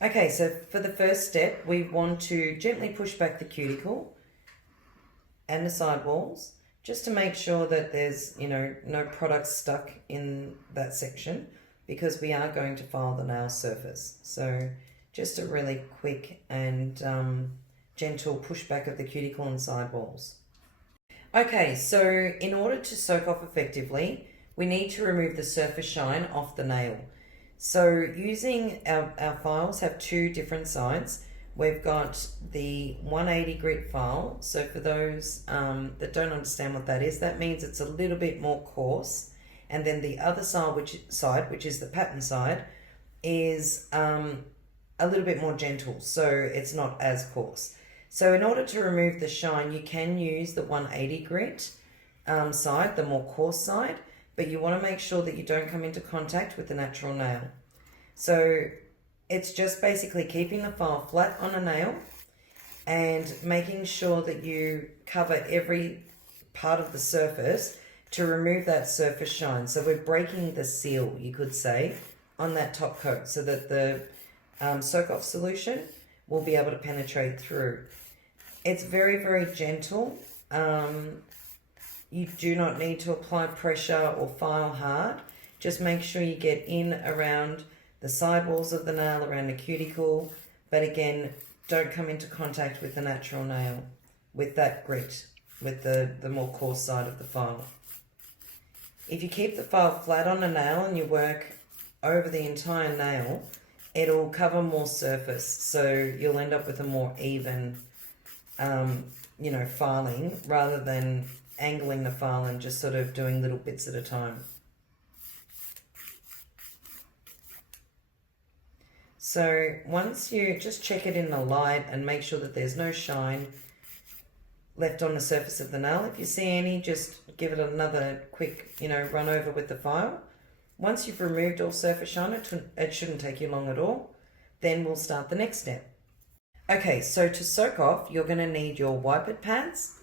Okay, so for the first step, we want to gently push back the cuticle and the sidewalls just to make sure that there's, no products stuck in that section because we are going to file the nail surface. So just a really quick and gentle pushback of the cuticle and sidewalls. Okay, so in order to soak off effectively, we need to remove the surface shine off the nail. So using our files have two different sides. We've got the 180 grit file. So for those that don't understand what that is, that means it's a little bit more coarse. And then the other side, which is the pattern side, is a little bit more gentle. So it's not as coarse. So in order to remove the shine, you can use the 180 grit side, the more coarse side, but you want to make sure that you don't come into contact with the natural nail. So it's just basically keeping the file flat on a nail and making sure that you cover every part of the surface to remove that surface shine. So we're breaking the seal, you could say, on that top coat so that the soak-off solution will be able to penetrate through. It's very, very gentle. You do not need to apply pressure or file hard. Just make sure you get in around the sidewalls of the nail, around the cuticle. But again, don't come into contact with the natural nail with that grit, with the more coarse side of the file. If you keep the file flat on a nail and you work over the entire nail, it'll cover more surface. So you'll end up with a more even, filing rather than angling the file and just sort of doing little bits at a time. So once you just check it in the light and make sure that there's no shine left on the surface of the nail. If you see any, just give it another quick, run over with the file. Once you've removed all surface shine, it shouldn't take you long at all. Then we'll start the next step. Okay, so to soak off, you're going to need your wiper pads.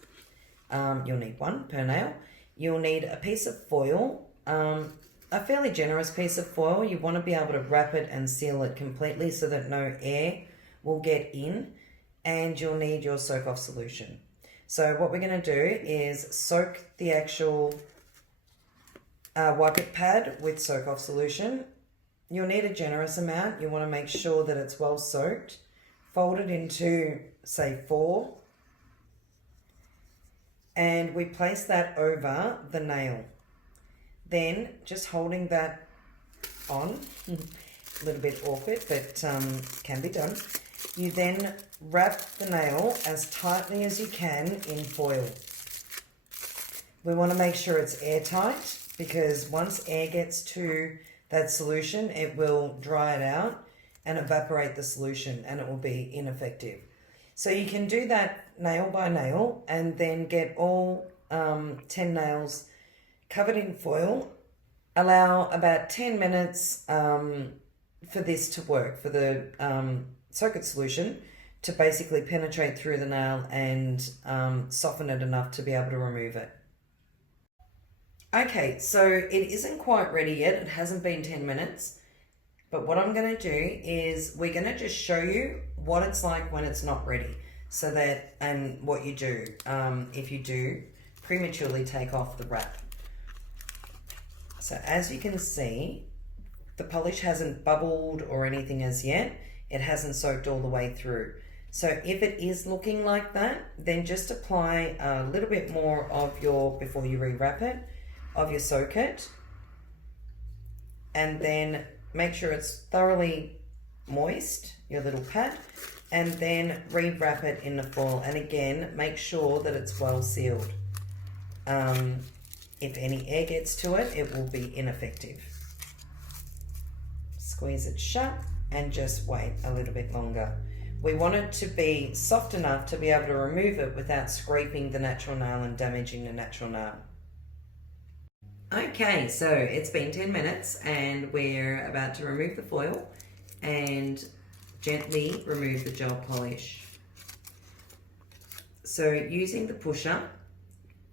You'll need one per nail. You'll need a piece of foil, a fairly generous piece of foil. You want to be able to wrap it and seal it completely so that no air will get in. And you'll need your soak-off solution. So what we're going to do is soak the actual wipe it pad with soak-off solution. You'll need a generous amount. You want to make sure that it's well soaked. Fold it into, say, 4. And we place that over the nail. Then, just holding that on, a little bit awkward, but can be done. You then wrap the nail as tightly as you can in foil. We want to make sure it's airtight because once air gets to that solution, it will dry it out and evaporate the solution and it will be ineffective. So you can do that nail by nail and then get all 10 nails covered in foil. Allow about 10 minutes for this to work, for the soak-it solution to basically penetrate through the nail and soften it enough to be able to remove it. Okay, so it isn't quite ready yet. It hasn't been 10 minutes. But what I'm going to do is we're going to just show you what it's like when it's not ready. So that, and what you do if you do prematurely take off the wrap. So as you can see, the polish hasn't bubbled or anything as yet. It hasn't soaked all the way through. So if it is looking like that, then just apply a little bit more of your, before you rewrap it, of your soak-it. And then make sure it's thoroughly moist, your little pad, and then rewrap it in the foil. And again, make sure that it's well sealed. If any air gets to it, it will be ineffective. Squeeze it shut and just wait a little bit longer. We want it to be soft enough to be able to remove it without scraping the natural nail and damaging the natural nail. Okay, so it's been 10 minutes and we're about to remove the foil and gently remove the gel polish. So using the pusher,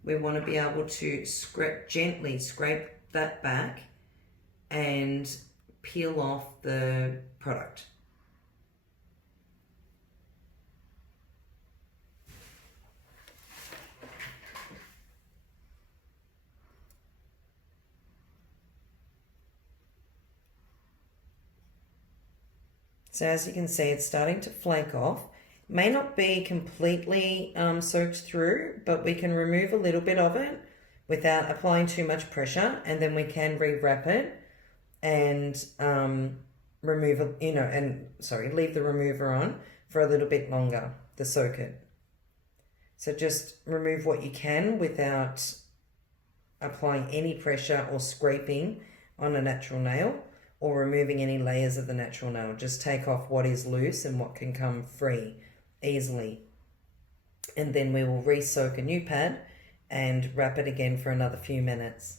we want to be able to gently scrape that back and peel off the product. So as you can see, it's starting to flake off. May not be completely soaked through, but we can remove a little bit of it without applying too much pressure, and then we can re-wrap it and leave the remover on for a little bit longer to soak it. So just remove what you can without applying any pressure or scraping on a natural nail or removing any layers of the natural nail. Just take off what is loose and what can come free easily. And then we will re-soak a new pad and wrap it again for another few minutes.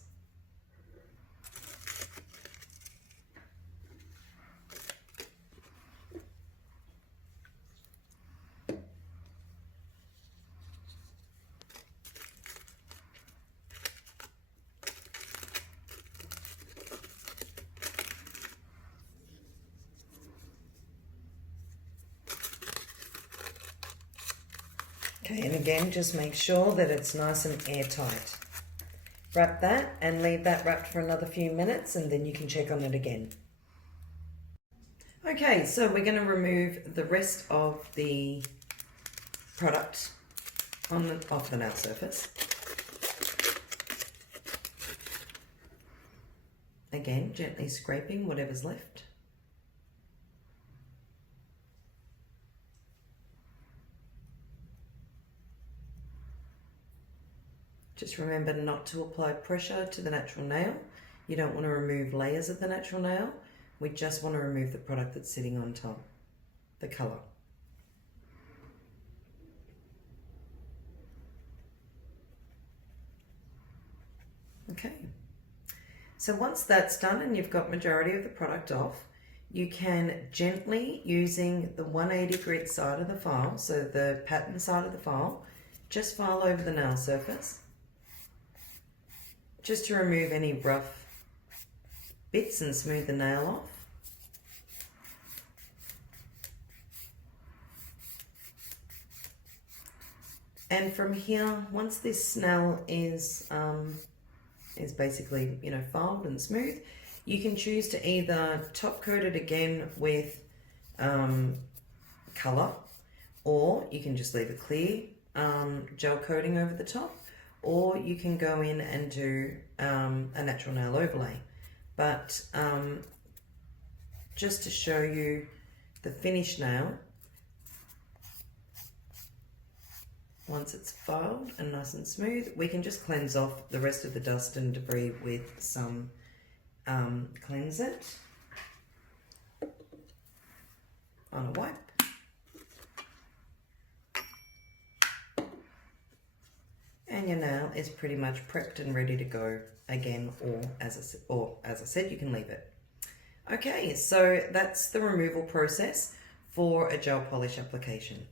Okay, and again, just make sure that it's nice and airtight. Wrap that and leave that wrapped for another few minutes, and then you can check on it again. Okay, so we're going to remove the rest of the product off the nail surface. Again, gently scraping whatever's left. Just remember not to apply pressure to the natural nail. You don't want to remove layers of the natural nail. We just want to remove the product that's sitting on top, the colour. Okay. So once that's done and you've got majority of the product off, you can gently, using the 180 grit side of the file, so the pattern side of the file, just file over the nail surface, just to remove any rough bits and smooth the nail off. And from here, once this nail is basically, filed and smooth, you can choose to either top coat it again with colour, or you can just leave a clear gel coating over the top, or you can go in and do a natural nail overlay. But just to show you the finished nail, once it's filed and nice and smooth, we can just cleanse off the rest of the dust and debris with some Cleanse It on a wipe. And your nail is pretty much prepped and ready to go again, or as I said, you can leave it. Okay, so that's the removal process for a gel polish application.